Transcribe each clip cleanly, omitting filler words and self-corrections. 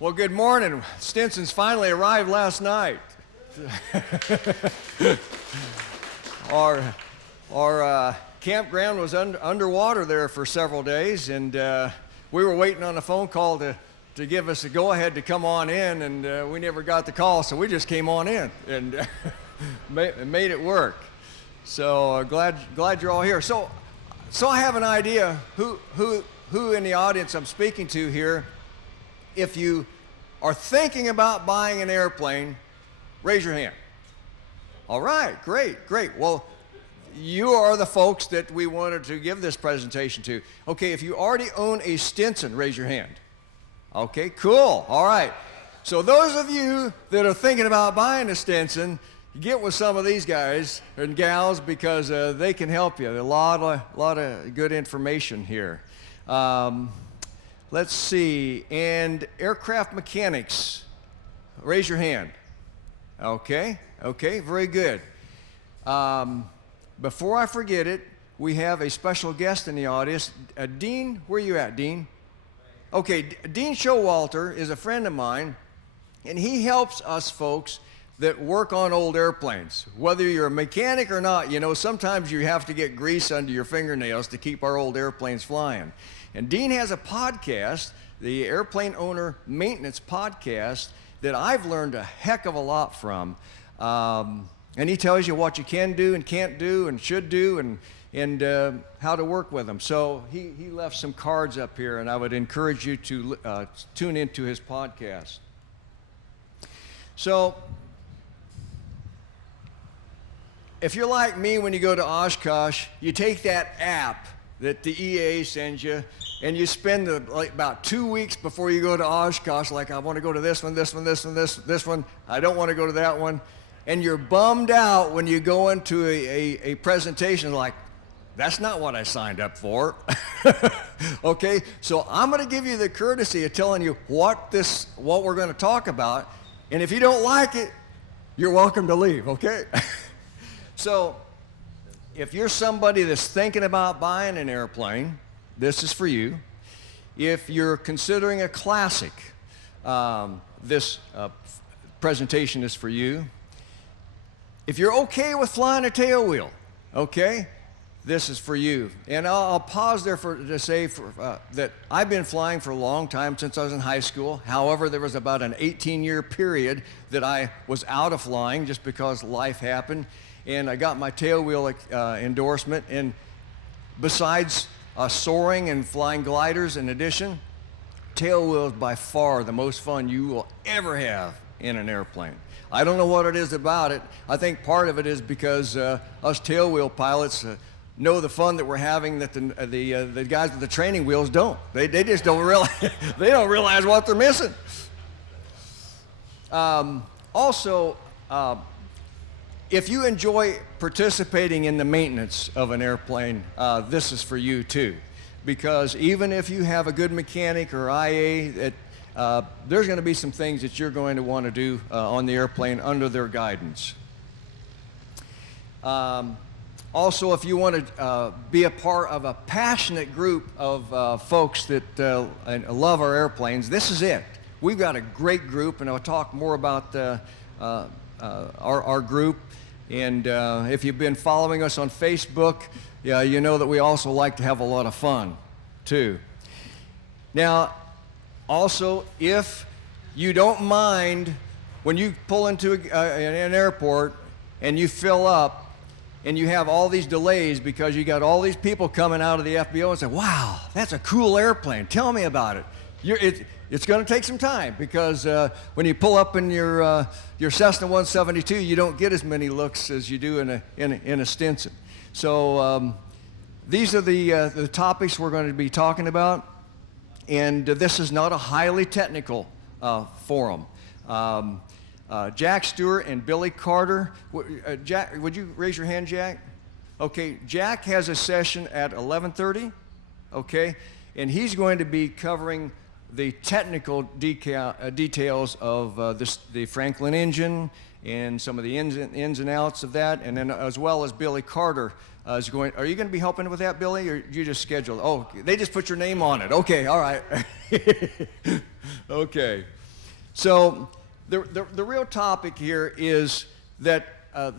Well, good morning. Stinson's finally arrived last night. Our campground was underwater there for several days, and we were waiting on a phone call to give us a go-ahead to come on in, and we never got the call, so we just came on in and made it work. So glad you're all here. So I have an idea who in the audience I'm speaking to here. If you are thinking about buying an airplane, raise your hand. All right, great. Well, you are the folks that we wanted to give this presentation to. Okay, if you already own a Stinson, raise your hand. Okay, cool. All right. So those of you that are thinking about buying a Stinson, get with some of these guys and gals because they can help you. There's a lot of good information here. Let's see, and aircraft mechanics, raise your hand. Okay, very good. Before I forget it, we have a special guest in the audience. Dean, where are you at, Dean? Okay, Dean Showalter is a friend of mine, and he helps us folks that work on old airplanes. Whether you're a mechanic or not, you know, sometimes you have to get grease under your fingernails to keep our old airplanes flying. And Dean has a podcast, the Airplane Owner Maintenance Podcast, that I've learned a heck of a lot from. And he tells you what you can do and can't do and should do and how to work with them. So he left some cards up here, and I would encourage you to tune into his podcast. So if you're like me, when you go to OshKosh, you take that app that the EA sends you, and you spend about 2 weeks before you go to OshKosh, like, I want to go to this one, this one, I don't want to go to that one, and you're bummed out when you go into a presentation like, that's not what I signed up for. Okay, so I'm going to give you the courtesy of telling you what we're going to talk about, and if you don't like it, you're welcome to leave, okay? So if you're somebody that's thinking about buying an airplane, this is for you. If you're considering a classic, this presentation is for you. If you're okay with flying a tailwheel, okay, this is for you. And I'll pause there to say that I've been flying for a long time, since I was in high school. However, there was about an 18-year period that I was out of flying just because life happened. And I got my tailwheel endorsement. And besides soaring and flying gliders in addition, tailwheel is by far the most fun you will ever have in an airplane. I don't know what it is about it. I think part of it is because us tailwheel pilots know the fun that we're having that the guys with the training wheels don't. They just don't realize, they don't realize what they're missing. Also, if you enjoy participating in the maintenance of an airplane, this is for you too. Because even if you have a good mechanic or IA, there's going to be some things that you're going to want to do on the airplane under their guidance. Also, if you want to be a part of a passionate group of folks that love our airplanes, this is it. We've got a great group, and I'll talk more about our group. And if you've been following us on Facebook, you know that we also like to have a lot of fun, too. Now, also, if you don't mind when you pull into an airport and you fill up and you have all these delays because you got all these people coming out of the FBO and say, wow, that's a cool airplane, tell me about it. It's going to take some time because when you pull up in your Cessna 172, you don't get as many looks as you do in a Stinson. So these are the topics we're going to be talking about, and this is not a highly technical forum. Jack Stewart and Billy Carter. Jack, would you raise your hand, Jack? Okay, Jack has a session at 11:30. Okay, and he's going to be covering the technical details of the Franklin engine and some of the ins and outs of that, and then as well as Billy Carter is going. Are you going to be helping with that, Billy, or you just scheduled? Oh, they just put your name on it. Okay, all right. Okay. So the real topic here is that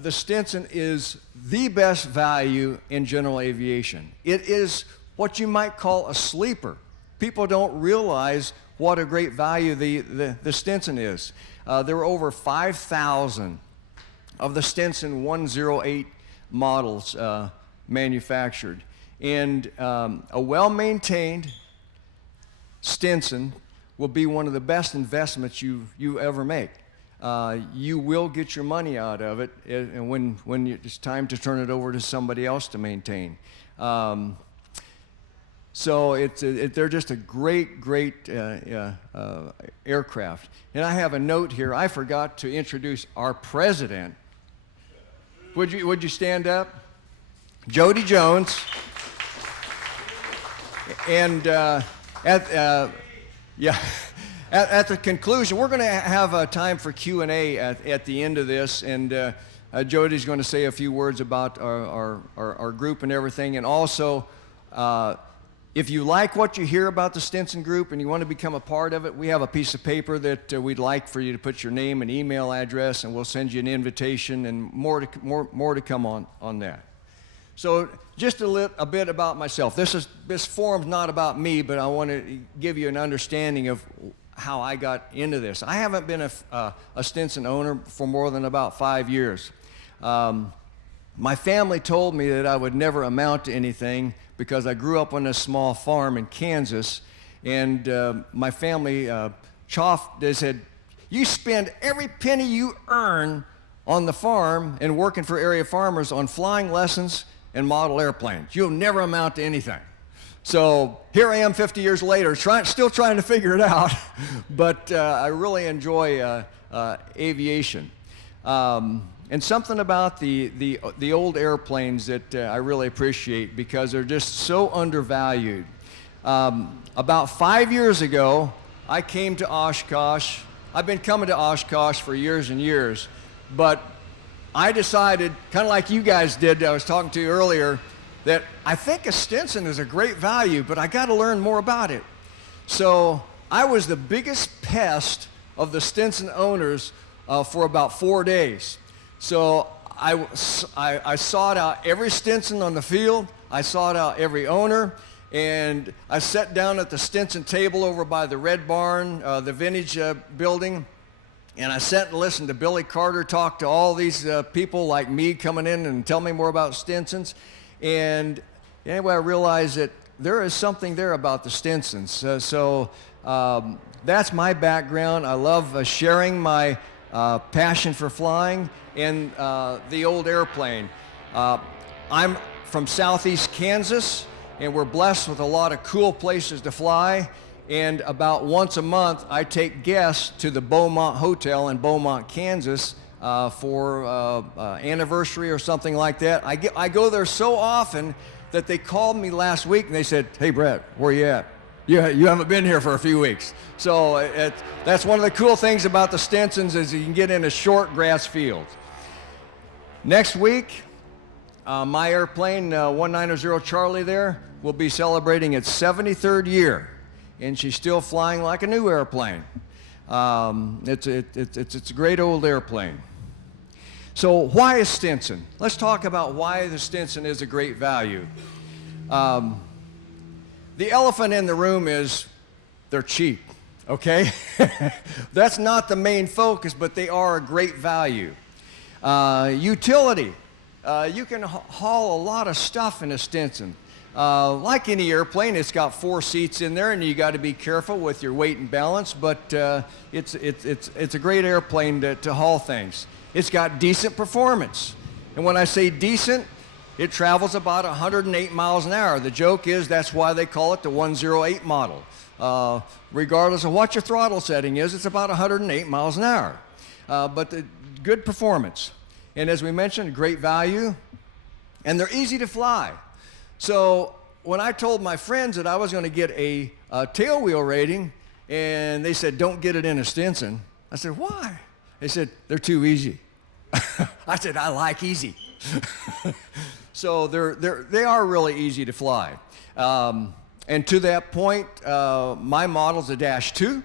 the Stinson is the best value in general aviation. It is what you might call a sleeper. People don't realize what a great value the Stinson is. There were over 5,000 of the Stinson 108 models manufactured. And a well-maintained Stinson will be one of the best investments you ever make. You will get your money out of it and when it's time to turn it over to somebody else to maintain. So they're just a great aircraft. And I have a note here. I forgot to introduce our president. Would you stand up? Jody Jones. And at the conclusion, we're going to have a time for Q&A at the end of this, and Jody's going to say a few words about our group and everything. And also, if you like what you hear about the Stinson Group and you want to become a part of it, we have a piece of paper that we'd like for you to put your name and email address, and we'll send you an invitation and more to come on that. So just a bit about myself. This forum's not about me, but I want to give you an understanding of how I got into this. I haven't been a Stinson owner for more than about 5 years. My family told me that I would never amount to anything because I grew up on a small farm in Kansas, and my family they said, you spend every penny you earn on the farm and working for area farmers on flying lessons and model airplanes. You'll never amount to anything. So here I am 50 years later, still trying to figure it out, but I really enjoy aviation. And something about the old airplanes that I really appreciate because they're just so undervalued. About 5 years ago, I came to OshKosh. I've been coming to OshKosh for years and years, but I decided, kind of like you guys did, I was talking to you earlier, that I think a Stinson is a great value, but I got to learn more about it. So I was the biggest pest of the Stinson owners for about 4 days. So I sought out every Stinson on the field. I sought out every owner, and I sat down at the Stinson table over by the Red Barn, the vintage building, and I sat and listened to Billy Carter talk to all these people like me coming in and tell me more about Stinsons. And anyway, I realized that there is something there about the Stinsons. So that's my background. I love sharing my passion for flying and the old airplane. I'm from southeast Kansas, and we're blessed with a lot of cool places to fly. And about once a month, I take guests to the Beaumont Hotel in Beaumont, Kansas for anniversary or something like that. I go there so often that they called me last week and they said, hey, Bret, where you at? You haven't been here for a few weeks. So that's one of the cool things about the Stinsons is you can get in a short grass field. Next week, my airplane, 190 Charlie there, will be celebrating its 73rd year. And she's still flying like a new airplane. It's a great old airplane. So why is Stinson? Let's talk about why the Stinson is a great value. The elephant in the room is they're cheap, okay? That's not the main focus, but they are a great value. Utility. You can haul a lot of stuff in a Stinson. Like any airplane, it's got 4 seats in there, and you got to be careful with your weight and balance. But it's a great airplane to haul things. It's got decent performance, and when I say decent, it travels about 108 miles an hour. The joke is that's why they call it the 108 model. Regardless of what your throttle setting is, it's about 108 miles an hour. But the good performance, and as we mentioned, great value, and they're easy to fly. So when I told my friends that I was going to get a tailwheel rating, and they said, don't get it in a Stinson, I said, why? They said, they're too easy. I said, I like easy. So they are really easy to fly. And to that point, my model's a -2,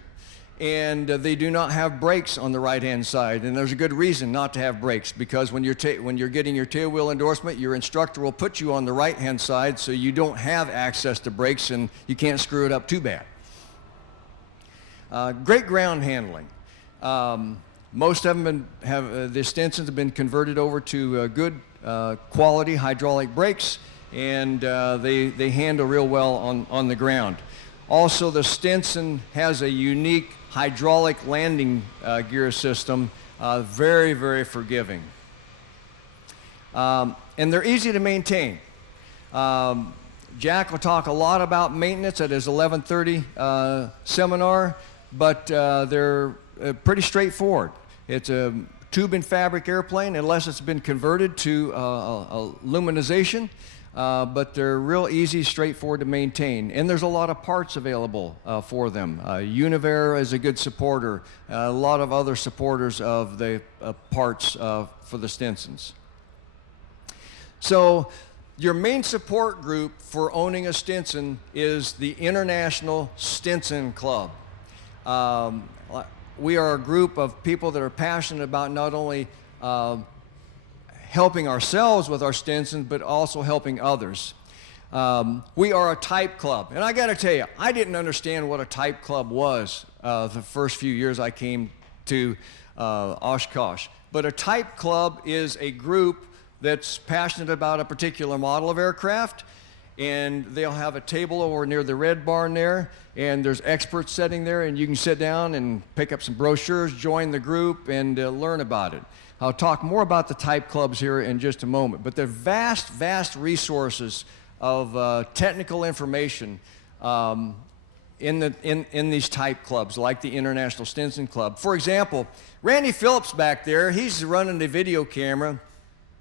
and they do not have brakes on the right-hand side. And there's a good reason not to have brakes, because when you're getting your tail wheel endorsement, your instructor will put you on the right-hand side so you don't have access to brakes and you can't screw it up too bad. Great ground handling. Most of them the Stinsons have been converted over to good quality hydraulic brakes, and they handle real well on the ground. Also, the Stinson has a unique hydraulic landing gear system, very, very forgiving. And they're easy to maintain. Jack will talk a lot about maintenance at his 11:30 seminar, but they're pretty straightforward. It's a tube and fabric airplane, unless it's been converted to aluminization. But they're real easy, straightforward to maintain. And there's a lot of parts available for them. Univer is a good supporter. A lot of other supporters of the parts for the Stinsons. So your main support group for owning a Stinson is the International Stinson Club. We are a group of people that are passionate about not only helping ourselves with our Stinsons, but also helping others. We are a type club. And I got to tell you, I didn't understand what a type club was the first few years I came to OshKosh. But a type club is a group that's passionate about a particular model of aircraft, and they'll have a table over near the red barn there, and there's experts sitting there, and you can sit down and pick up some brochures, join the group, and learn about it. I'll talk more about the type clubs here in just a moment, but they're vast, vast resources of technical information in these type clubs, like the International Stinson Club. For example, Randy Phillips back there, he's running the video camera.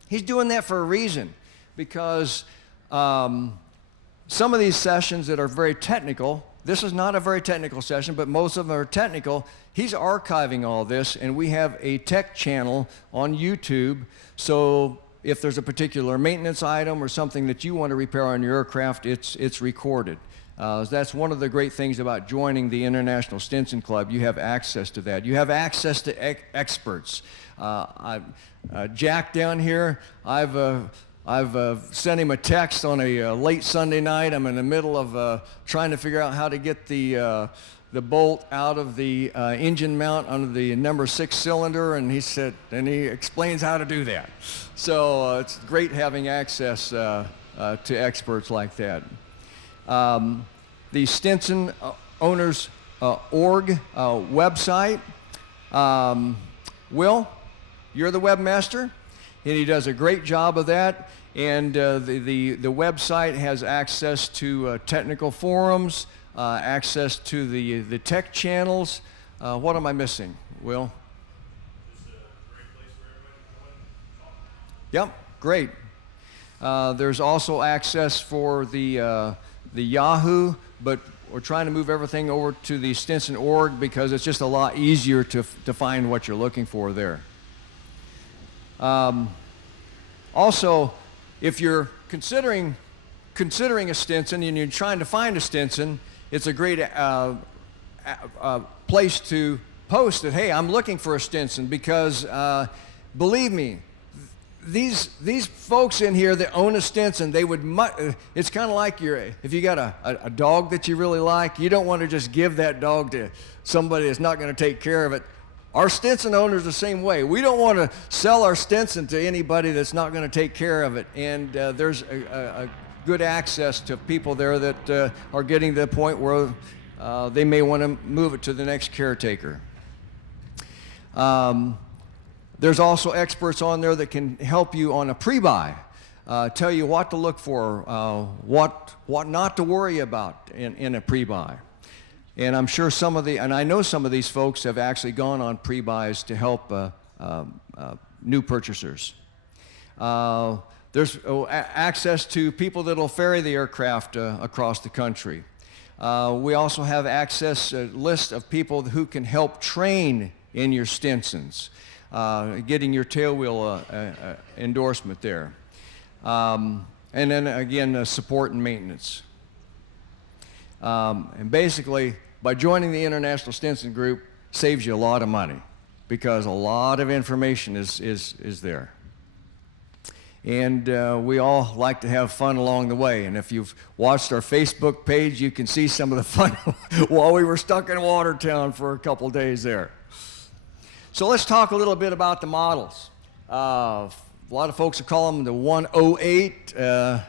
He's doing that for a reason, because some of these sessions that are very technical, this is not a very technical session, but most of them are technical. He's archiving all this, and we have a tech channel on YouTube, so if there's a particular maintenance item or something that you want to repair on your aircraft, it's recorded. That's one of the great things about joining the International Stinson Club. You have access to that. You have access to experts. Jack down here, I've sent him a text on a late Sunday night. I'm in the middle of trying to figure out how to get the bolt out of the engine mount under the number 6 cylinder, and he explains how to do that. So it's great having access to experts like that. The Stinson Owners Org website. Will, you're the webmaster, and he does a great job of that. And the website has access to technical forums, access to the tech channels. What am I missing, Will? It's a great place for everybody to go in and talk. Yep, great. There's also access for the Yahoo, but we're trying to move everything over to the Stinson org because it's just a lot easier to find what you're looking for there. Also, if you're considering a Stinson and you're trying to find a Stinson, it's a great place to post that, hey, I'm looking for a Stinson, because believe me, these folks in here that own a Stinson, they would it's kind of like if you got a dog that you really like, you don't want to just give that dog to somebody that's not going to take care of it. Our Stinson owners the same way. We don't want to sell our Stinson to anybody that's not going to take care of it. And there's a good access to people there that are getting to the point where they may want to move it to the next caretaker. There's also experts on there that can help you on a pre-buy, tell you what to look for, what not to worry about in a pre-buy. And I'm sure and I know some of these folks have actually gone on pre-buys to help new purchasers. There's access to people that will ferry the aircraft across the country. We also have access, a list of people who can help train in your Stinsons, getting your tailwheel endorsement there. And then again, support and maintenance. And basically, by joining the International Stinson Group saves you a lot of money because a lot of information is there. And we all like to have fun along the way. And if you've watched our Facebook page, you can see some of the fun while we were stuck in Watertown for a couple days there. So let's talk a little bit about the models. A lot of folks will call them the 108.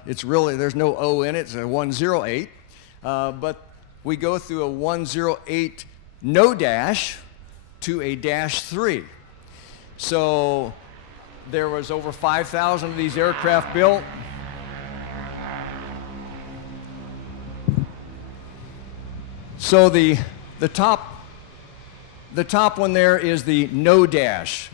It's really, there's no O in it, it's a 108. But we go through a 108 no dash to a dash 3. So there was over 5,000 of these aircraft built. So the top one there is the no dash.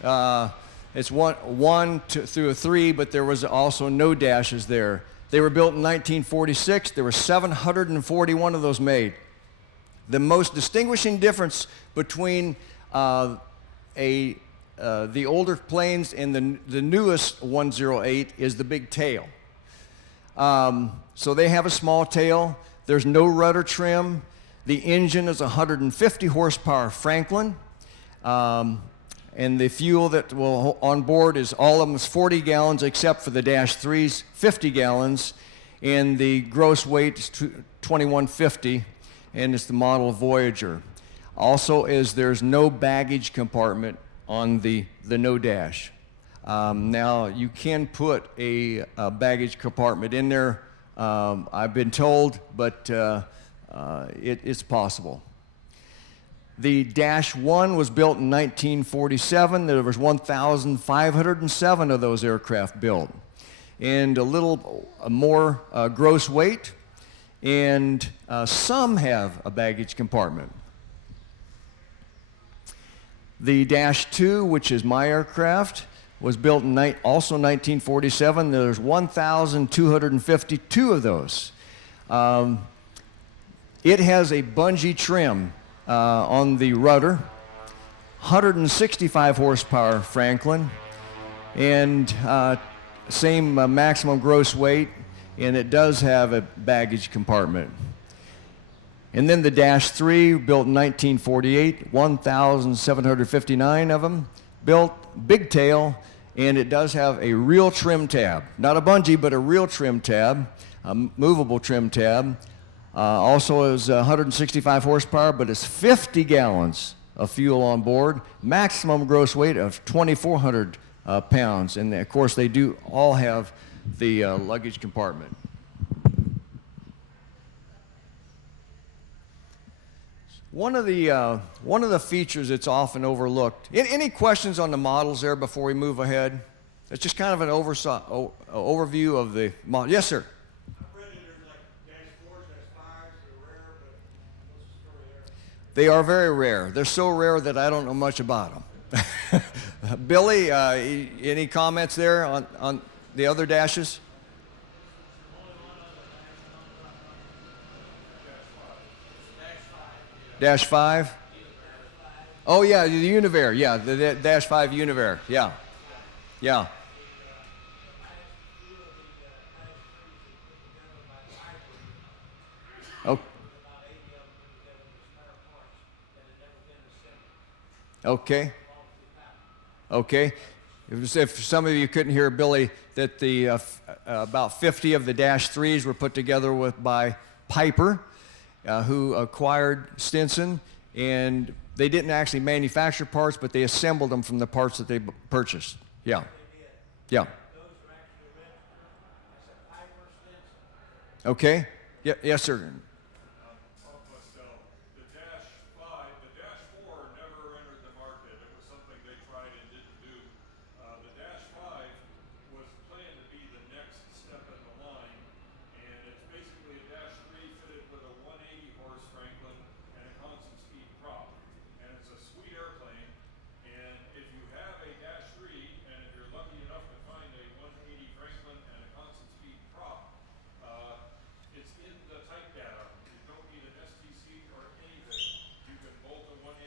It's one through a 3, but there was also no dashes there. They were built in 1946. There were 741 of those made. The most distinguishing difference between the older planes and the newest 108 is the big tail. So they have a small tail. There's no rudder trim. The engine is 150 horsepower Franklin. And the fuel that will on board is all of them is 40 gallons except for the Dash 3's 50 gallons. And the gross weight is 2150, and it's the model Voyager. Also there's no baggage compartment on the no dash. Now you can put a baggage compartment in there, I've been told, but it's possible. The Dash 1 was built in 1947. There was 1,507 of those aircraft built, and a little more gross weight, and some have a baggage compartment. The Dash 2, which is my aircraft, was built in also 1947. There's 1,252 of those. It has a bungee trim on the rudder, 165 horsepower Franklin, and same maximum gross weight, and it does have a baggage compartment. And then the Dash 3, built in 1948, 1,759 of them built, big tail, and it does have a real trim tab. Not a bungee, but a real trim tab, a movable trim tab. Also is 165 horsepower, but it's 50 gallons of fuel on board, maximum gross weight of 2,400 pounds. And of course, they do all have the luggage compartment. One of the features that's often overlooked. Any questions on the models there before we move ahead? It's just kind of an overview of the model. Yes, sir. I've read it, there's like Dash 4s, Dash 5s, they're rare, but what's the story there? They are very rare. They're so rare that I don't know much about them. Billy, any comments there on the other dashes? Dash 5? Oh, yeah, the Univair. Yeah, the Dash 5 Univair. Yeah. Yeah. Okay. Okay. If some of you couldn't hear Billy, that the about 50 of the Dash 3s were put together by Piper, who acquired Stinson, and they didn't actually manufacture parts, but they assembled them from the parts that they purchased. Yeah. Yeah. Okay. Yeah, yes, sir. The Dash 5, the Dash 4 never entered the market. It was something they tried and didn't do. The Dash 5 was planned to be the next step in the line, and it's basically a Dash 3 fitted with a 180 horse Franklin and a constant speed prop. And it's a sweet airplane, and if you have a Dash 3, and if you're lucky enough to find a 180 Franklin and a constant speed prop, it's in the type data. You don't need an STC or anything. You can bolt a 180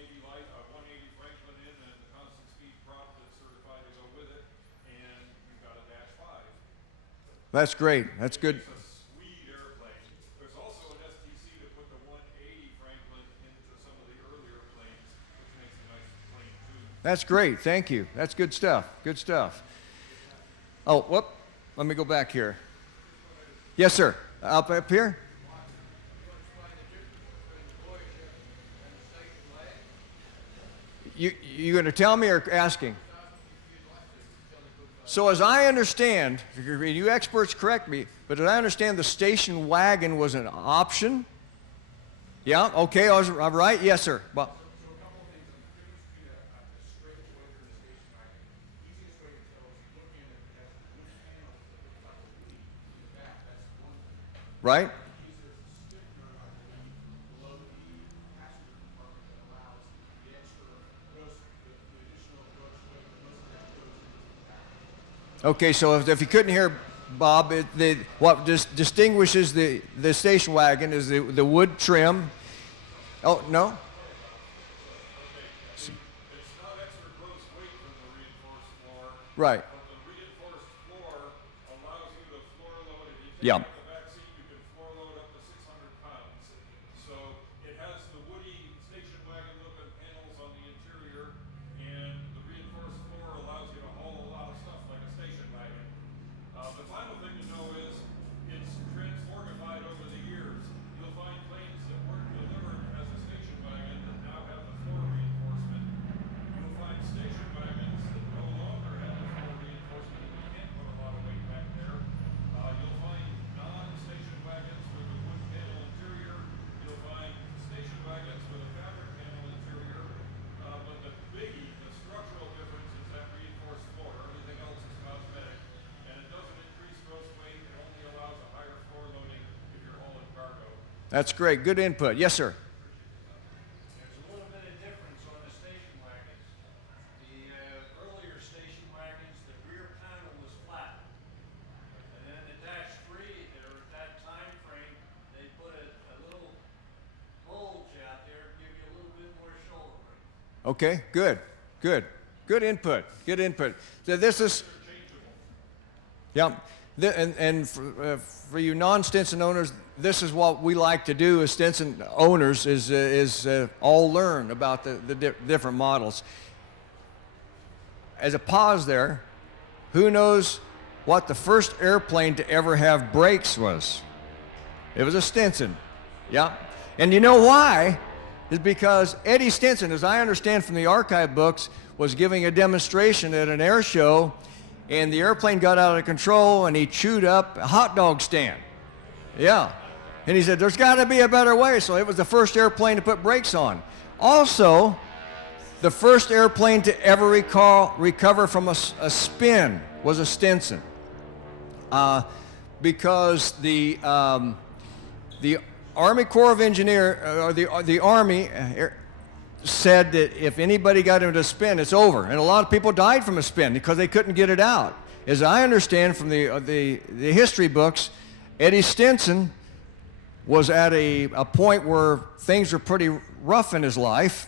Franklin in and the constant speed prop that's certified to go with it, and you've got a Dash 5. That's great. That's good. It's a sweet airplane. There's also an STC to put the 180 Franklin into That's great. Thank you. That's good stuff. Good stuff. Oh, whoop. Let me go back here. Yes, sir. Up here? You going to tell me or asking? So as I understand, you experts correct me, but as I understand, the station wagon was an option. Yeah. Okay. I was right. Yes, sir. Well, right. Okay, so if you couldn't hear Bob, what distinguishes the station wagon is the wood trim. Oh, no? It's not extra gross weight from the reinforced floor, Right. but the reinforced floor allows you to floor load. If you take Yeah. out the back seat, you can floor load up to 600 pounds. So it has the woody station wagon looking panels on the interior, and the reinforced floor allows you to haul a lot of stuff like a station wagon. The final thing to know is it's transformified over the years. You'll find planes that weren't delivered as a station wagon that now have the floor reinforcement. You'll find station wagons that no longer have the floor reinforcement and you can't put a lot of weight back there. You'll find non-station wagons with a wood panel interior. You'll find station wagons with a fabric panel interior. But the biggie, the structural difference is that reinforced floor. Everything else is cosmetic. And it doesn't increase gross weight. It only allows a higher floor loading if you're hauling cargo. That's great. Good input. Yes, sir. There's a little bit of difference on the station wagons. The earlier station wagons, the rear panel was flat. And then the Dash 3, there at that time frame, they put a little bulge out there to give you a little bit more shoulder room. Okay, good. Good input. Good input. So this is, yeah, and for you non-Stinson owners, this is what we like to do as Stinson owners is all learn about the different models. As a pause there, who knows what the first airplane to ever have brakes was? It was a Stinson. Yeah. And you know why? Is because Eddie Stinson, as I understand from the archive books, was giving a demonstration at an air show, and the airplane got out of control, and he chewed up a hot dog stand. Yeah. And he said, there's got to be a better way. So it was the first airplane to put brakes on. Also, the first airplane to ever recover from a spin was a Stinson. Because the Army Corps of Engineers, or the Army, said that if anybody got into a spin, it's over. And a lot of people died from a spin because they couldn't get it out. As I understand from the history books, Eddie Stinson was at a point where things were pretty rough in his life,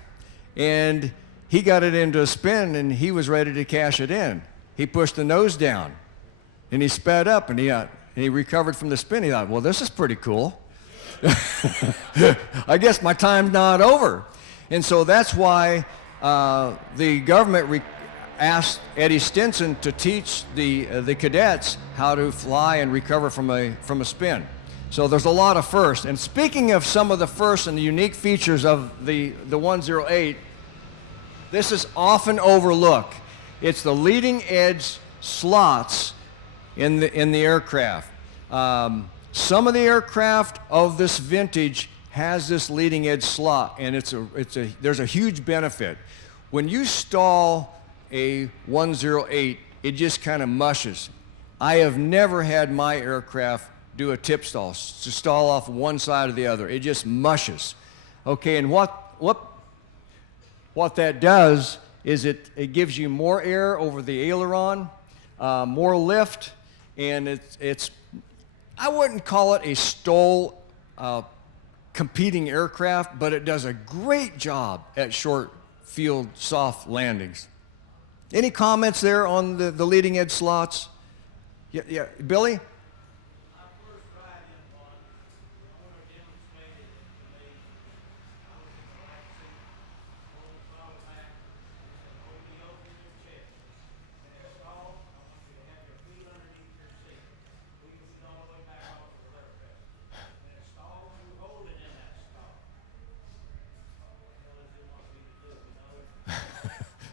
and he got it into a spin, and he was ready to cash it in. He pushed the nose down, and he sped up, and he recovered from the spin. He thought, well, this is pretty cool. I guess my time's not over. And so that's why the government asked Eddie Stinson to teach the cadets how to fly and recover from a spin. So there's a lot of firsts. And speaking of some of the firsts and the unique features of the 108, this is often overlooked. It's the leading edge slots in the aircraft. Some of the aircraft of this vintage has this leading edge slot, and there's a huge benefit. When you stall a 108, it just kind of mushes. I have never had my aircraft do a tip stall, to stall off one side or the other. It just mushes. Okay, and what that does is it gives you more air over the aileron, more lift, and it's I wouldn't call it a STOL competing aircraft, but it does a great job at short field soft landings. Any comments there on the leading edge slots? Yeah, Billy?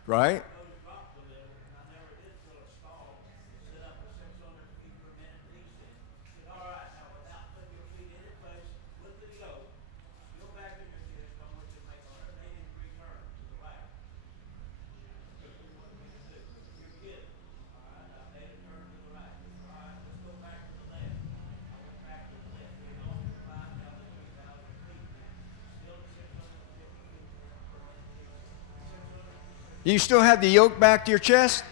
right? Those dropped a little, and I never did fill a stall. It set up to 600 feet per minute descent. Said, all right, now without putting your feet in place, with the yoke, go back in your chest on which you make 183 turns to the right. That's what you want me to do. You're kidding. All right, I made a turn to the right. All right, let's go back to the left. I went back to the left. We lost 5,000 down to 3,000 feet. Still 650 feet per minute descent. 600. You still have the yoke back to your chest?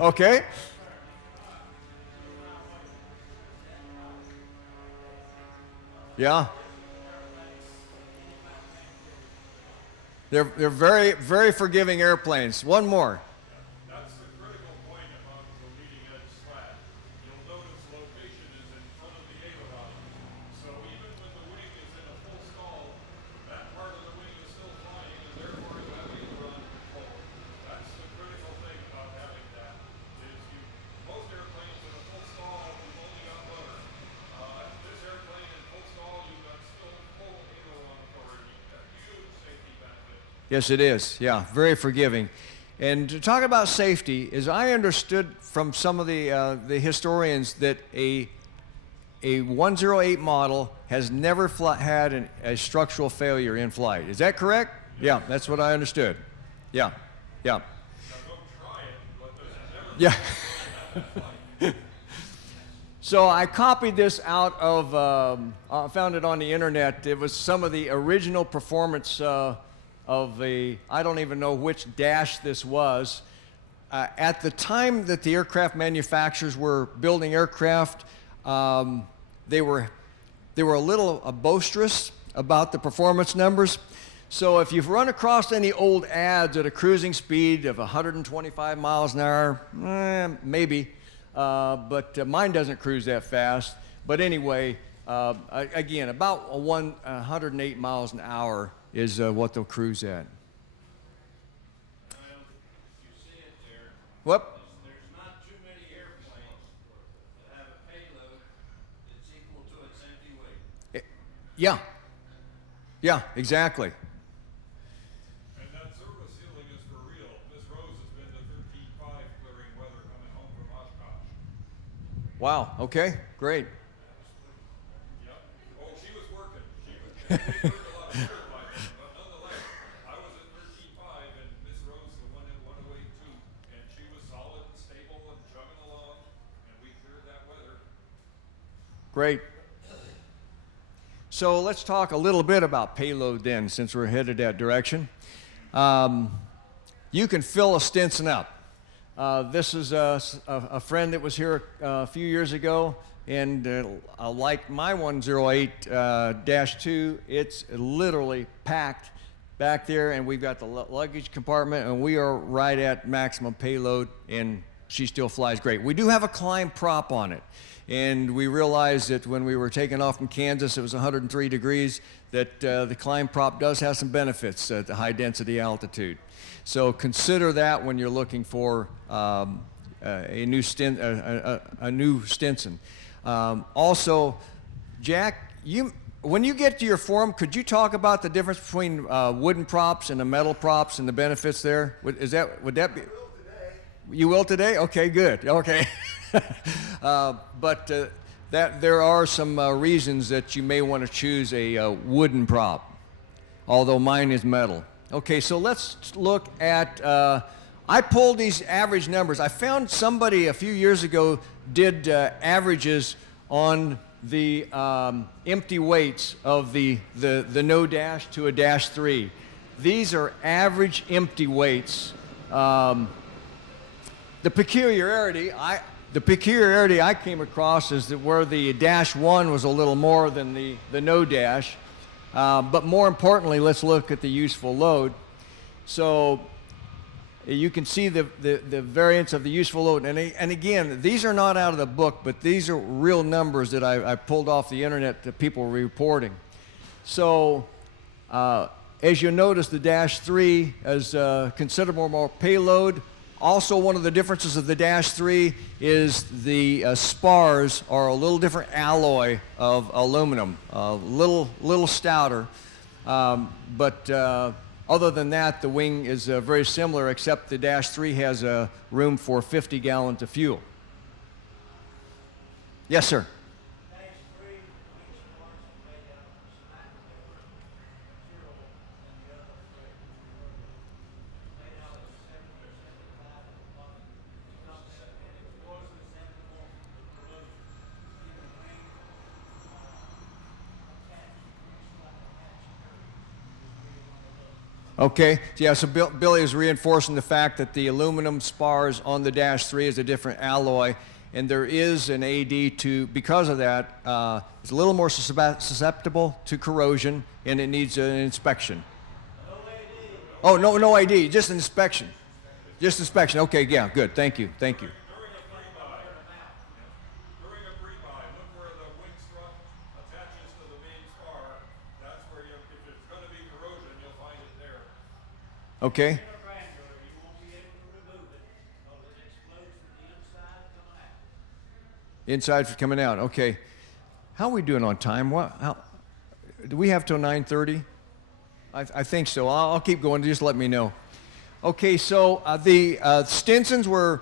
Okay. Yeah. They're very, very forgiving airplanes. One more. That's the critical point about the leading edge slat. You'll notice location is in front of the aileron. So even when the wing is in a full stall, that part of the wing is still flying, and therefore you have aileron control. That's the critical thing about having that. Most airplanes in a full stall, you've only got rudder. This airplane in full stall, you've got still full aileron authority. A huge safety benefit. Yes, it is. Yeah, very forgiving. And to talk about safety, as I understood from some of the historians, that a 108 model has never had a structural failure in flight. Is that correct? Yeah, that's what I understood. Yeah, yeah. Now don't try it, but Yeah. So I copied this out of, I found it on the internet. It was some of the original performance of the, I don't even know which dash this was. At the time that the aircraft manufacturers were building aircraft, they were a little boisterous about the performance numbers. So if you've run across any old ads at a cruising speed of 125 miles an hour, maybe, but mine doesn't cruise that fast. But anyway, again, about 108 miles an hour is what they'll cruise at. Well, you see it there. Whoop. There's not too many airplanes that have a payload that's equal to its empty weight. Yeah. Yeah, exactly. And that service ceiling is for real. Miss Rose has been to 13.5 clearing weather coming home from OshKosh. Wow. Okay. Great. Yep. Oh, she was working. She worked a lot of shirt by then, but nonetheless, I was at 13.5 and Miss Rose, the one at 108 too, and she was solid and stable and chugging along, and we cleared that weather. Great. So let's talk a little bit about payload then, since we're headed that direction. You can fill a Stinson up. This is a friend that was here a few years ago, and like my 108-2, it's literally packed back there, and we've got the luggage compartment, and we are right at maximum payload, and she still flies great. We do have a climb prop on it, and we realized that when we were taking off from Kansas, it was 103 degrees, that the climb prop does have some benefits at the high density altitude. So consider that when you're looking for a new Stinson. Also, Jack, when you get to your forum, could you talk about the difference between wooden props and the metal props and the benefits there? Would that be? You will today? Okay, good. Okay. But that there are some reasons that you may want to choose a wooden prop, although mine is metal. Okay, so let's look at, I pulled these average numbers. I found somebody a few years ago did averages on the empty weights of the no dash to a dash 3. These are average empty weights. The peculiarity I came across is that where the dash 1 was a little more than the no dash. But more importantly, let's look at the useful load. So you can see the variance of the useful load. And again, these are not out of the book, but these are real numbers that I pulled off the internet that people were reporting. So as you notice, the dash 3 has considerable more payload. Also, one of the differences of the dash 3 is the spars are a little different alloy of aluminum, a little stouter, but Other than that, the wing is very similar, except the Dash 3 has room for 50 gallons of fuel. Yes, sir. Okay, yeah, so Billy is reinforcing the fact that the aluminum spars on the Dash 3 is a different alloy, and there is an AD to, because of that, it's a little more susceptible to corrosion, and it needs an inspection. No AD. Oh, no AD, just inspection. Just inspection, okay, yeah, good, thank you. During a pre-buy, look where the wing strut attaches to the main spar. That's where if it's going to be corrosion, you'll find it there. Okay. Inside for coming out. Okay. How are we doing on time? Do we have till 9:30? I think so. I'll keep going. Just let me know. Okay. So the Stinsons were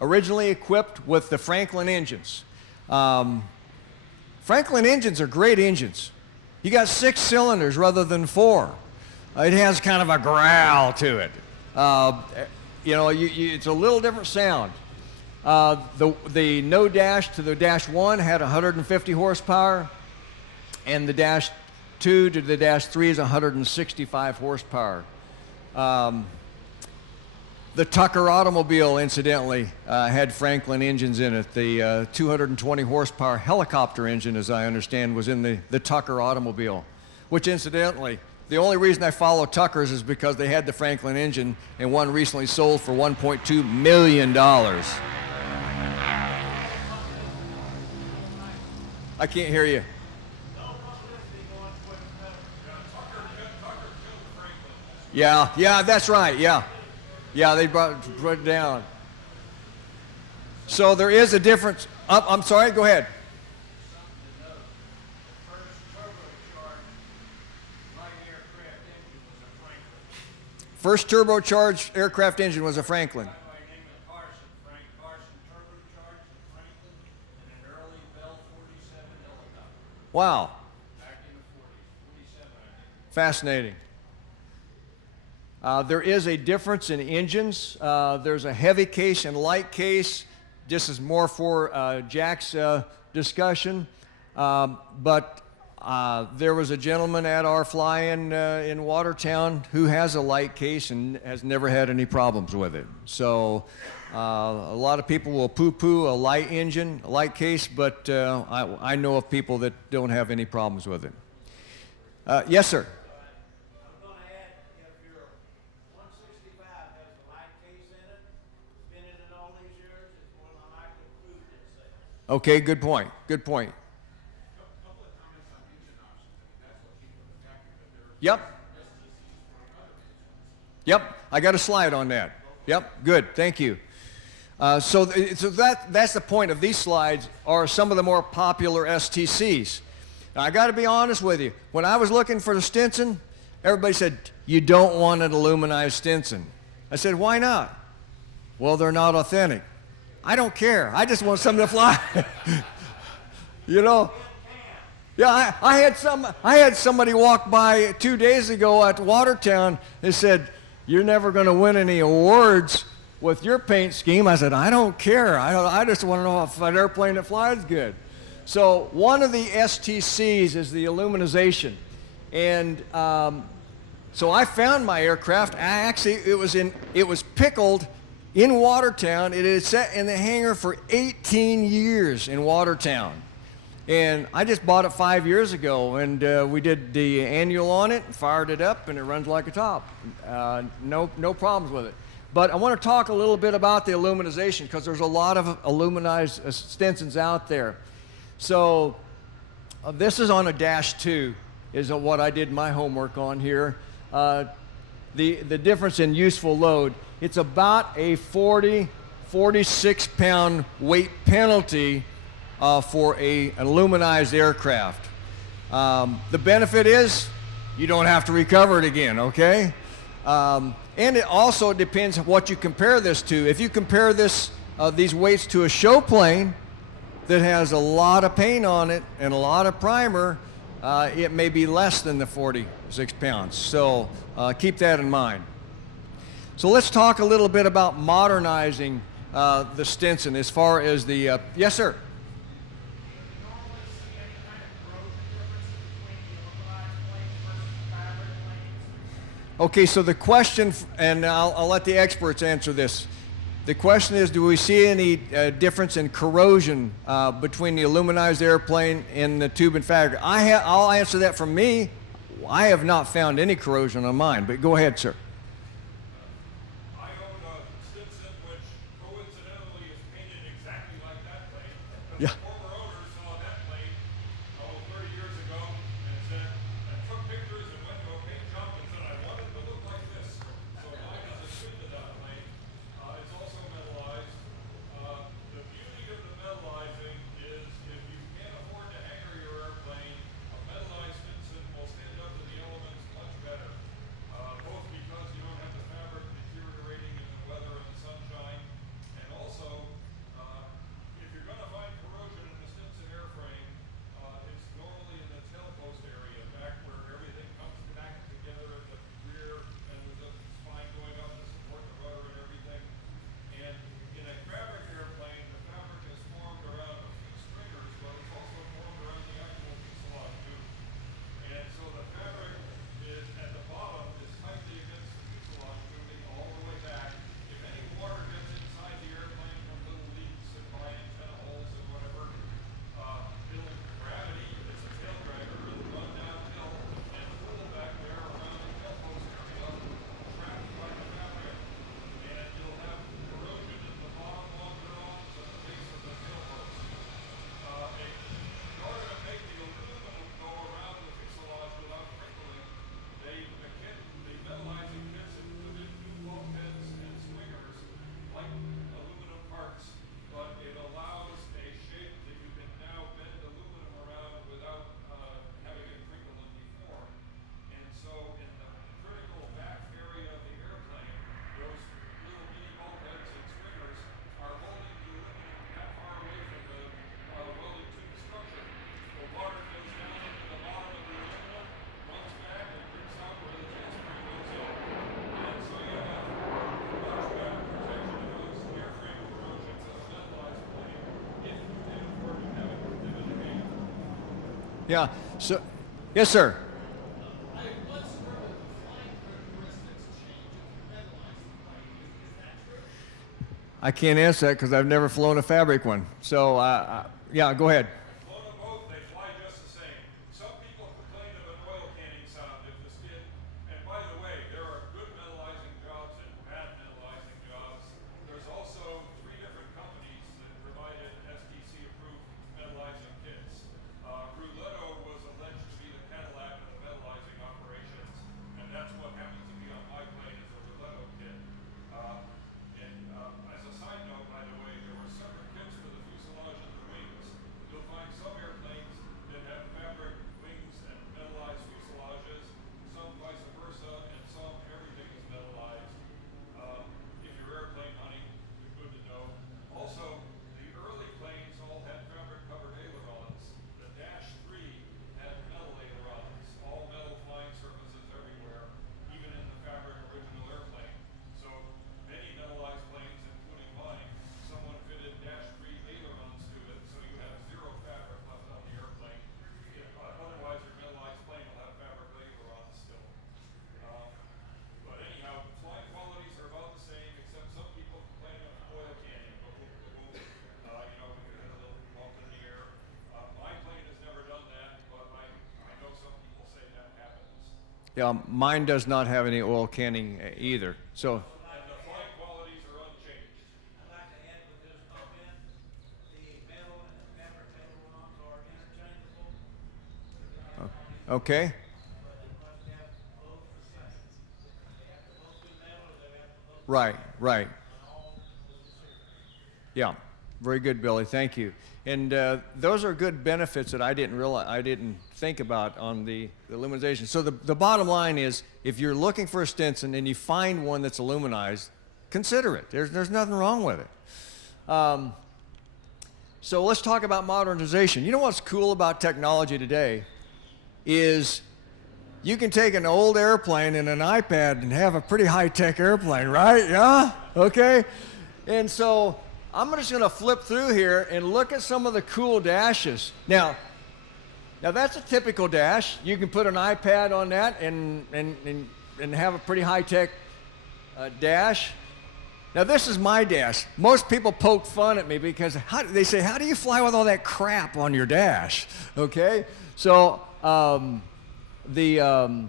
originally equipped with the Franklin engines. Franklin engines are great engines. You got 6 cylinders rather than 4. It has kind of a growl to it. It's a little different sound. The no dash to the Dash 1 had 150 horsepower, and the Dash 2 to the Dash 3 is 165 horsepower. The Tucker automobile, incidentally, had Franklin engines in it. The 220 horsepower helicopter engine, as I understand, was in the Tucker automobile, which incidentally, the only reason I follow Tuckers is because they had the Franklin engine, and one recently sold for $1.2 million. I can't hear you. Yeah, that's right, yeah. Yeah, they brought it down. So there is a difference. I'm sorry, go ahead. First turbocharged aircraft engine was a Franklin. Wow. Fascinating. There is a difference in engines. There's a heavy case and light case. This is more for Jack's discussion. But there was a gentleman at our fly-in in Watertown who has a light case and has never had any problems with it. So a lot of people will poo-poo a light engine, a light case, but I know of people that don't have any problems with it. Yes, sir. Okay, good point. Good point. Yep. I got a slide on that. Yep. Good. Thank you. So that's the point of these slides. Are some of the more popular STCs. Now, I got to be honest with you. When I was looking for the Stinson, everybody said you don't want an aluminized Stinson. I said, why not? Well, they're not authentic. I don't care. I just want something to fly. You know? Yeah, I had somebody walk by 2 days ago at Watertown and said, "You're never going to win any awards with your paint scheme." I said, "I don't care. I just want to know if an airplane that flies good." So one of the STCs is the aluminization, and so I found my aircraft. It was pickled in Watertown. It had sat in the hangar for 18 years in Watertown. And I just bought it 5 years ago, and we did the annual on it, and fired it up, and it runs like a top. No problems with it. But I want to talk a little bit about the aluminization, because there's a lot of aluminized Stinsons out there. So this is on a Dash 2, is what I did my homework on here. The difference in useful load, it's about a 46-pound weight penalty for an aluminized aircraft. The benefit is you don't have to recover it again, okay? And it also depends what you compare this to. If you compare these weights to a show plane that has a lot of paint on it and a lot of primer, it may be less than the 46 pounds. So keep that in mind. So let's talk a little bit about modernizing the Stinson as far as the, yes sir? Okay, so the question, and I'll let the experts answer this. The question is, do we see any difference in corrosion between the aluminized airplane and the tube and fabric? I'll answer that from me. I have not found any corrosion on mine, but go ahead, sir. I own a Stinson, which coincidentally is painted exactly like that plane. Yeah. The former owner saw that plane 30 years ago and said, and took pictures and went to a paint shop and said, I want it to look like this. So mine is a twin to that plane. It's also metallized. The beauty of the metallizing is if you can't afford to hangar your airplane, a metallized Stinson will stand up to the elements much better. Both because you don't have the fabric deteriorating in the weather and sunshine, and also if you're going to find corrosion in the Stinson airframe, it's normally in the tail post area, back where everything comes back together in the rear, and there's a spine going up to support the rudder and everything. And in a fabric airplane, the fabric is formed around a few stringers, but it's also formed around the actual fuselage too. And so the fabric is at the bottom is tightly against the fuselage tubing all the way back. If any water gets inside the airplane from little leaks and by antenna holes and whatever, it'll gravity, it's a tail dragger, it'll run downhill and pull back there around the tail post area, trapped by the fabric. And you'll have corrosion in the bottom longerons and the base of the tail post. In order to make the aluminum go around the fuselage without crinkling, the metallizing kits included new bulkheads and swingers like aluminum parts, but it allows a shape that you can now bend aluminum around without having it crinkle and deform. And so in the critical back area of the airplane, those little mini bulkheads and swingers are holding the aluminum that far away from the welded tube structure. The water goes down into the bottom of the aluminum, runs back and drips out where the tail spring goes in. And so you have much better protection against airframe corrosions in a metallized plane if you can afford to have it given a hand. Yeah, so, yes sir. What's sort of the flying characteristics change if you metalize the plane? Is that true? I can't answer that because I've never flown a fabric one. So, yeah, go ahead. Flown them both, they fly just the same. Some people complain of an oil canning sound if the skin, and by the way, there are good metallizing jobs and bad metallizing jobs. There's also 3 different companies that provided STC approved metallizing kits. Rouletto was alleged to be the Cadillac of the metallizing operations, and that's what happens to be on my plane is a Rouletto kit. As a side note, by the way, there were separate kits for the fuselage and the wings. You'll find some airplanes that have fabric wings and metallized fuselages, some vice versa, and some everything is metallized. If you're airplane hunting, it's good to know. Also, the early planes all had fabric covered ailerons. The Dash 3 had metal ailerons, all metal flying surfaces everywhere, even in the fabric original airplane. So many metallized planes, including mine, someone fitted Dash 3 ailerons to it, so you have 0 fabric left on the airplane. Otherwise, your metallized plane will have fabric ailerons still. But anyhow, flying qualities are about the same, except some people complain of oil canning, but we'll if you had a little bump in the air. My plane has never done that, but I know some people say that happens. Yeah, mine does not have any oil canning either. So, And the flying qualities are unchanged. I'd like to add with this comment, the metal and the fabric ailerons are interchangeable. okay. But they must have both the same. They have to both be metal or they have to both be Right, right. on all of the series. Yeah. Very good, Billy. Thank you. And those are good benefits that I didn't think about on the aluminization. So the bottom line is, if you're looking for a Stinson and you find one that's aluminized, consider it. There's nothing wrong with it. So let's talk about modernization. You know what's cool about technology today is you can take an old airplane and an iPad and have a pretty high-tech airplane, right? Yeah? Okay? And so I'm just going to flip through here and look at some of the cool dashes. Now that's a typical dash. You can put an iPad on that and have a pretty high-tech dash. Now this is my dash. Most people poke fun at me because they say, how do you fly with all that crap on your dash? Okay? So the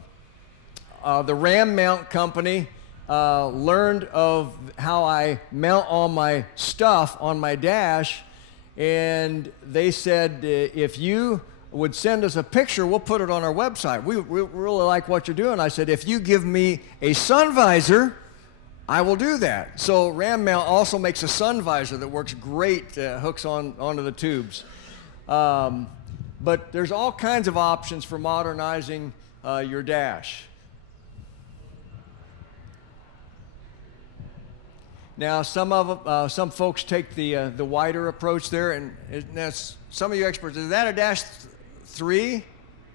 Ram Mount Company learned of how I mount all my stuff on my dash, and they said, if you would send us a picture, we'll put it on our website. We really like what you're doing. I said, if you give me a sun visor, I will do that. So Ram Mount also makes a sun visor that works great, hooks onto the tubes. But there's all kinds of options for modernizing your dash. Now, some folks take the wider approach there, and that's some of you experts. Is that a Dash 3?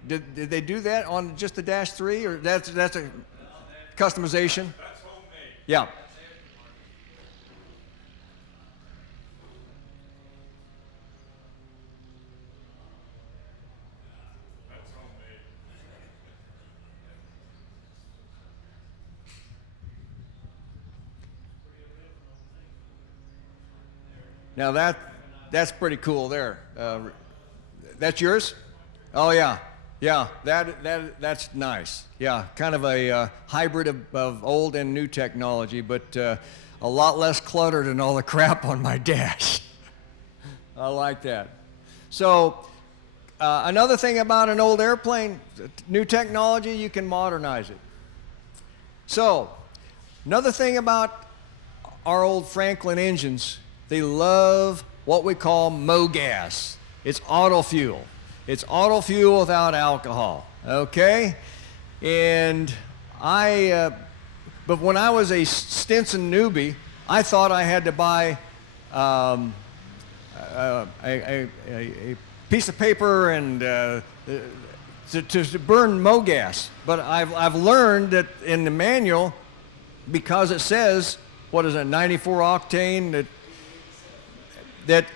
Did they do that on just the Dash 3, or that's a customization? That's homemade. Yeah. That's homemade. Now that's pretty cool there. That's yours? Oh yeah, yeah. That's nice. Yeah, kind of a hybrid of old and new technology, but a lot less cluttered and all the crap on my dash. I like that. So another thing about an old airplane, new technology, you can modernize it. So another thing about our old Franklin engines, they love what we call MoGas. It's auto fuel. It's auto fuel without alcohol, okay? And but when I was a Stinson newbie, I thought I had to buy a piece of paper and to burn MoGas. But I've learned that in the manual, because it says, what is it, 94 octane, that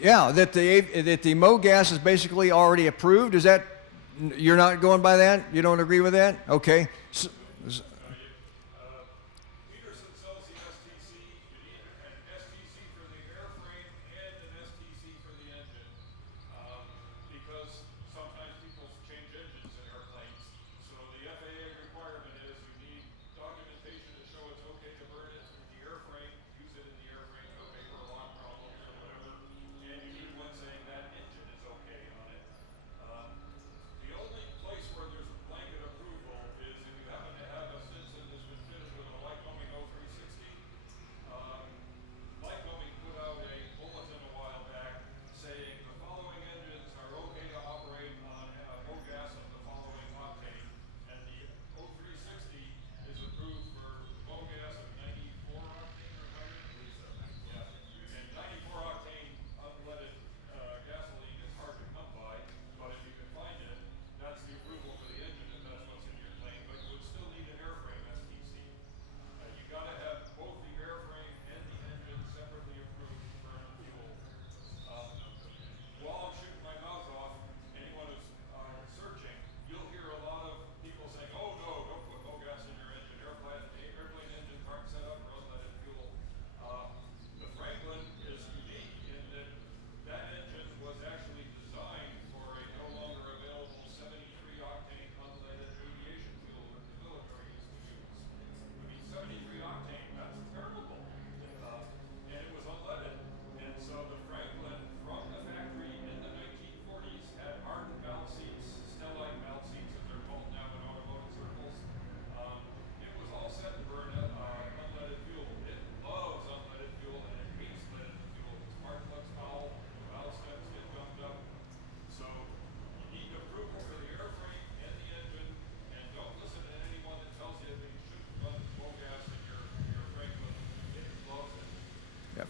the MoGas is basically already approved. Is that, you're not going by that? You don't agree with that? Okay. Peterson sells the STC. You need an STC for the airframe and an STC for the engine, because sometimes people change engines in airplanes. So the FAA requirement is you need documentation to show it's okay to burn it with the airframe, use it in the airframe, okay for lock problems or whatever, and you need one saying that engine is okay on it. The only place where there's a blanket approval is if you happen to have a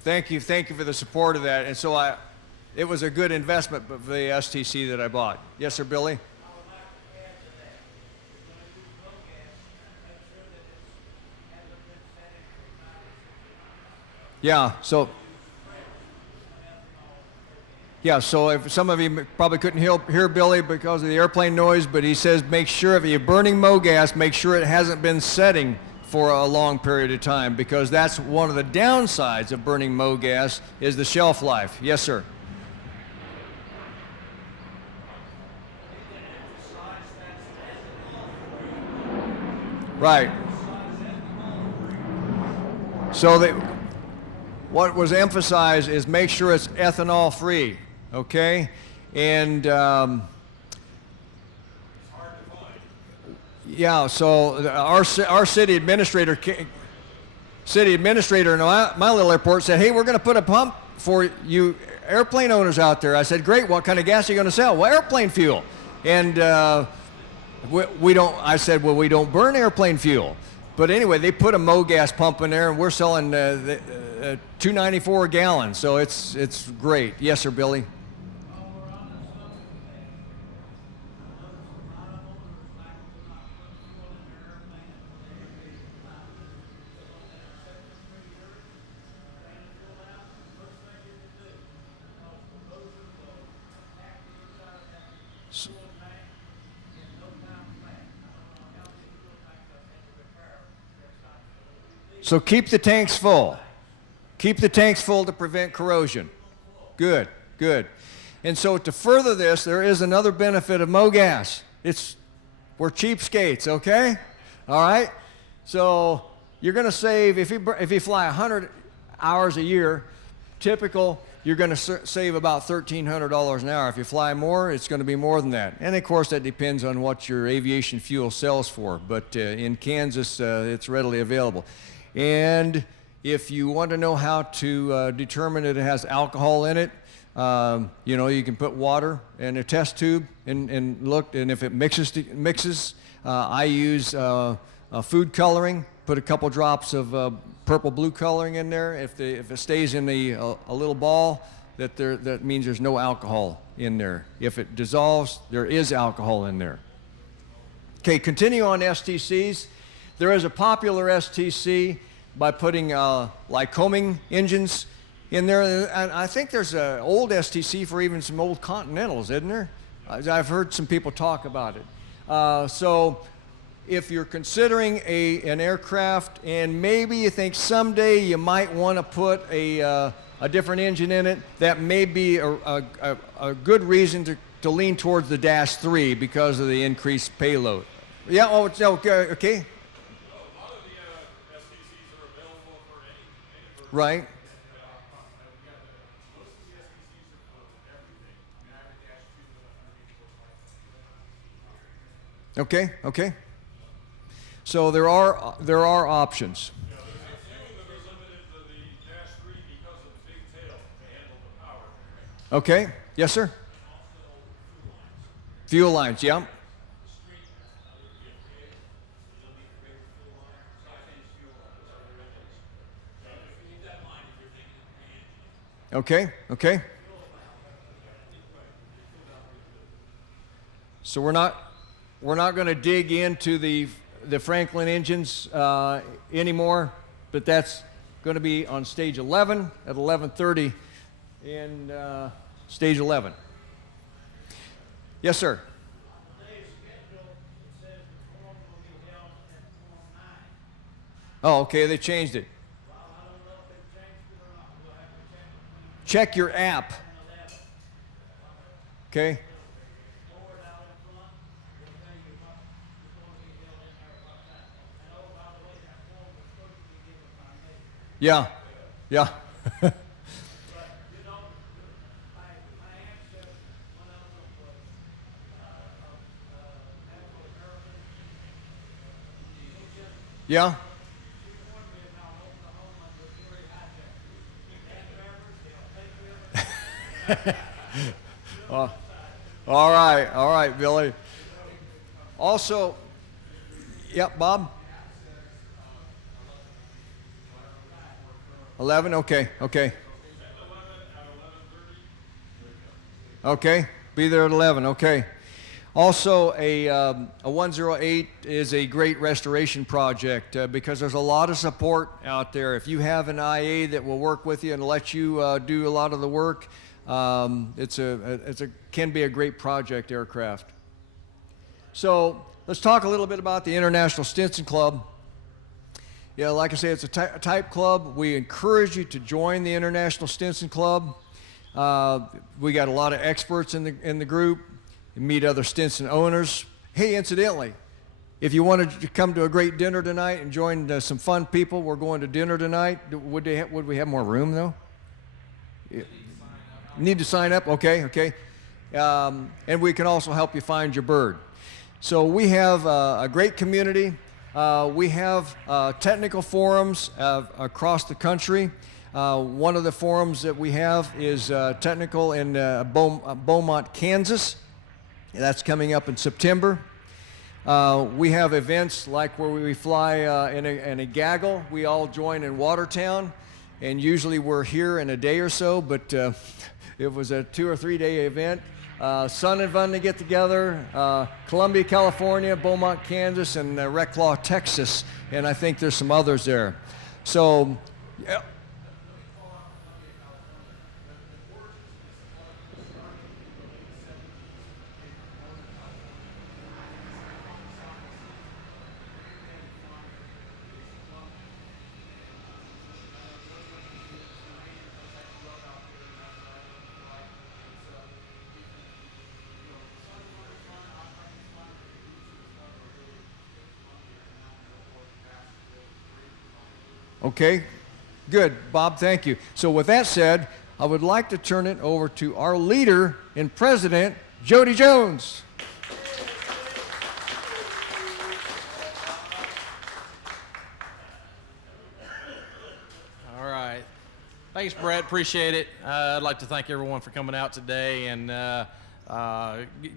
Thank you for the support of that. And so it was a good investment for the STC that I bought. Yes, sir, Billy? I would like to add to that. If you're going to use low gas, make sure that it hasn't been setting for 5 or 6 months. Yeah, so. Yeah, so if some of you probably couldn't hear Billy because of the airplane noise, but he says make sure if you're burning MoGas, make sure it hasn't been setting for a long period of time, because that's one of the downsides of burning MoGas is the shelf life. Yes, sir. Right. So what was emphasized is make sure it's ethanol free, okay? And yeah, so our city administrator in my little airport said, hey, we're going to put a pump for you airplane owners out there. I said, great, what kind of gas are you going to sell? Well, airplane fuel. And I said, well, we don't burn airplane fuel. But anyway, they put a MoGas pump in there, and we're selling $2.94 a gallon, so it's great. Yes, sir, Billy. So keep the tanks full. Keep the tanks full to prevent corrosion. Good, good. And so to further this, there is another benefit of MoGas. We're cheapskates, okay? All right? So you're going to save, if you fly 100 hours a year, typical, you're going to save about $1,300 an hour. If you fly more, it's going to be more than that. And of course, that depends on what your aviation fuel sells for. But in Kansas, it's readily available. And if you want to know how to determine that it has alcohol in it, you can put water in a test tube and look, and if it mixes, I use food coloring, put a couple drops of purple blue coloring in there. If it stays in a little ball, that means there's no alcohol in there. If it dissolves, there is alcohol in there. Okay, continue on STCs. There is a popular STC by putting Lycoming engines in there. And I think there's an old STC for even some old Continentals, isn't there? I've heard some people talk about it. So if you're considering an aircraft and maybe you think someday you might want to put a different engine in it, that may be a good reason to lean towards the Dash 3 because of the increased payload. Yeah, okay. A lot of the STCs are available for any Right. most of the STCs are for everything. I mean, I have a Dash 2 Okay, okay. So there are options. Yeah, there's a few that are limited to the Dash 3 because of the big tail to handle the power. Okay. Yes, sir. Fuel lines, yeah. Okay, okay. So we're not going to dig into the Franklin engines anymore, but that's going to be on stage 11 at 11:30 in stage 11. Yes, sir. Oh, okay, they changed it. Check your app. Okay? Yeah. Yeah. Yeah. All right, Billy. Also, yep, Bob. 11? Okay, okay. At 11 at 11:30. Okay, be there at 11, okay. Also, a 108 is a great restoration project because there's a lot of support out there. If you have an IA that will work with you and let you do a lot of the work, can be a great project aircraft. So let's talk a little bit about the International Stinson Club. Yeah, like I say, it's a type club. We encourage you to join the International Stinson Club. We got a lot of experts in the group. You meet other Stinson owners. Hey, incidentally, if you wanted to come to a great dinner tonight and join some fun people, we're going to dinner tonight. Would we have more room though? Need to sign up? Okay, okay. And we can also help you find your bird. So we have a great community. We have technical forums across the country. One of the forums that we have is technical in Beaumont, Kansas. That's coming up in September. We have events like where we fly in a gaggle. We all join in Watertown, and usually we're here in a day or so, but it was a 2 or 3 day event. Sun and Fun to get together, Columbia, California, Beaumont, Kansas, and Reclaw, Texas, and I think there's some others there. So, yeah. Okay, good, Bob, thank you. So with that said, I would like to turn it over to our leader and president, Jody Jones. All right. Thanks, Brett. Appreciate it. I'd like to thank everyone for coming out today, and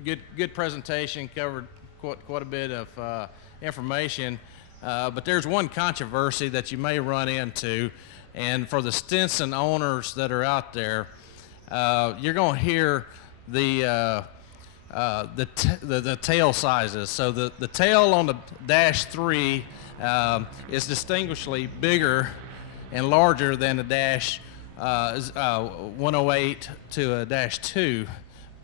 good presentation. Covered quite a bit of information. But there's one controversy that you may run into, and for the Stinson owners that are out there, you're going to hear the tail sizes. So the tail on the Dash 3 is distinguishably bigger and larger than the Dash 108 to a Dash 2,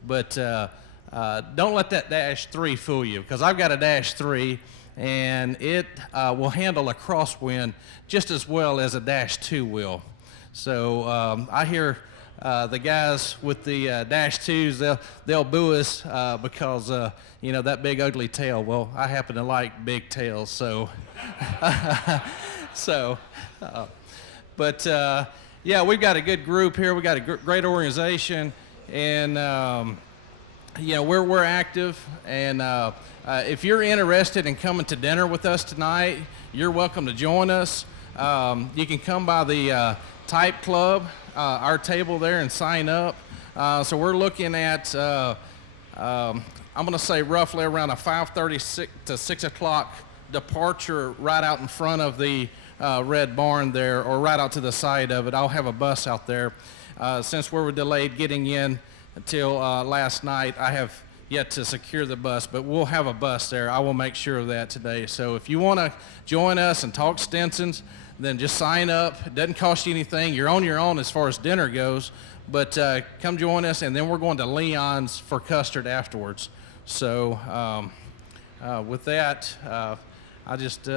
but don't let that Dash 3 fool you, because I've got a Dash 3, and it will handle a crosswind just as well as a Dash 2 will. So I hear the guys with the Dash 2s, they'll boo us because, that big ugly tail. Well, I happen to like big tails, so. Yeah, we've got a good group here. We've got a great organization, and we're active, and if you're interested in coming to dinner with us tonight, you're welcome to join us. You can come by the Type Club, our table there, and sign up. So we're looking at, I'm going to say roughly around a 5:30 to 6 o'clock departure right out in front of the red barn there, or right out to the side of it. I'll have a bus out there. Since we were delayed getting in until last night, I have yet to secure the bus, but we'll have a bus there. I will make sure of that today. So if you want to join us and talk Stinsons, then just sign up. It doesn't cost you anything. You're on your own as far as dinner goes, but come join us, and then we're going to Leon's for custard afterwards. So with that, I'll just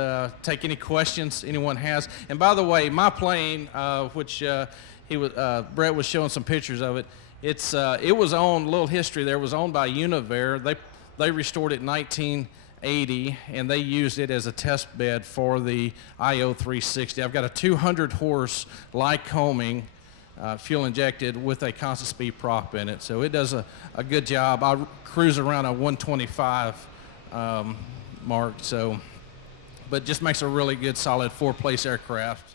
take any questions anyone has. And by the way, my plane, which Brett was showing some pictures of it, it was owned, a little history there, was owned by Univair. They restored it in 1980, and they used it as a test bed for the IO 360. I've got a 200 horse Lycoming fuel injected with a constant speed prop in it, so it does a good job. I cruise around a 125 mark, so, but just makes a really good solid 4-place aircraft.